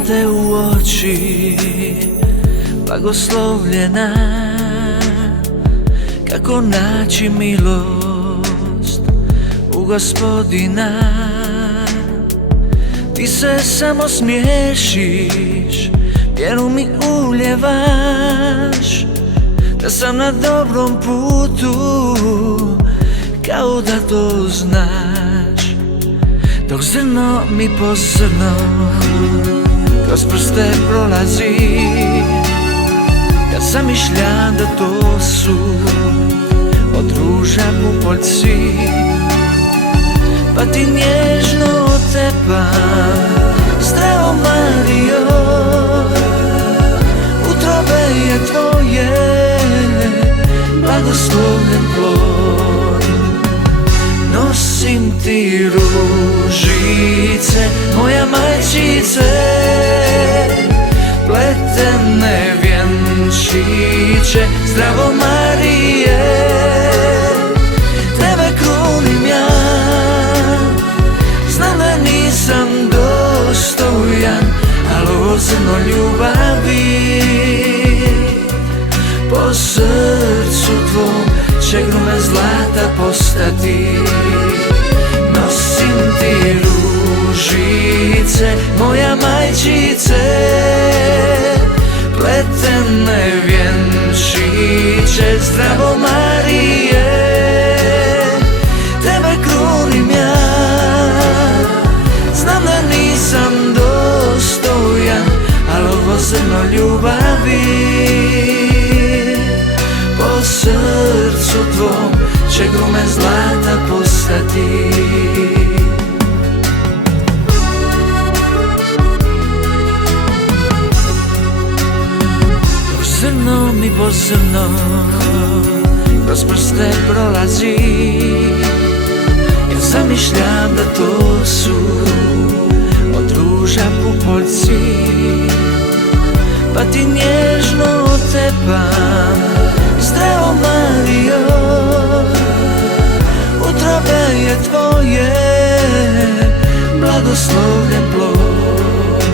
Gledam te u oči, blagoslovljena. Kako naći milost u Gospodina? Ti se samo smiješiš, vjeru mi uljevaš, da sam na dobrom putu, kao da to znaš. Dok zrno mi po zrno kroz prste prolazi, ja zamišljam da to su od ruža pupoljci, pa ti nježno otepam, zdravo Marijo, utrobe je tvoje, blagoslovljen plod. Nosim ti ružice, moja majčice, pletene vjenčiće, zdravo Marije, tebe krunim ja. Znam da nisam dostojan, al ovo zrno ljubavi po srcu tvom će grume zlata postati. Nosim ti ružice, moja majčice, pletene vjenčiće, zdravo Marije, tebe krunim ja. Znam da nisam dostojan, al ovo zrno ljubavi po srcu tvom će grume zlata postati. Dok zrno mi po zrno kroz prste prolazi, ja zamišljam da to su od ruža pupoljci, pa ti nježno otepam, zdravo Marijo, utrobe je tvoje, blagoslovljen plod.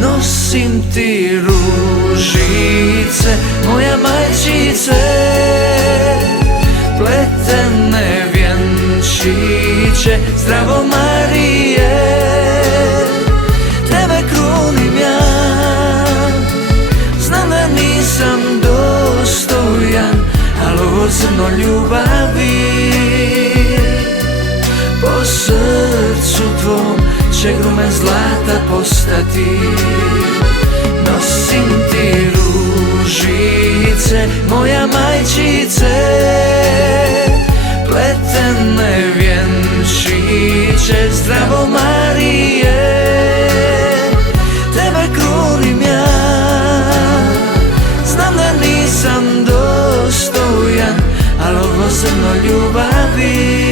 Nosim ti ružice, moja majčice, pletene vjenčiće, zdravo Marije, tebe krunim ja. Znam da nisam dostojan, al ovo zrno ljubavi po srcu tvom će grume zlata postati. Nosim ti ružice, moja majčice, pletene vjenčiće, zdravo Marije, tebe krunim ja. Znam da nisam dostojan, al ovo zrno ljubavi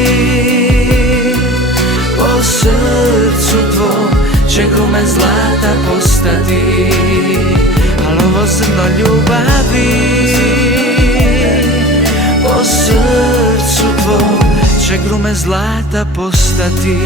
po srcu tvom će grume zlata postati. Al ovo zrno ljubavi po srcu tvom će grume zlata postati.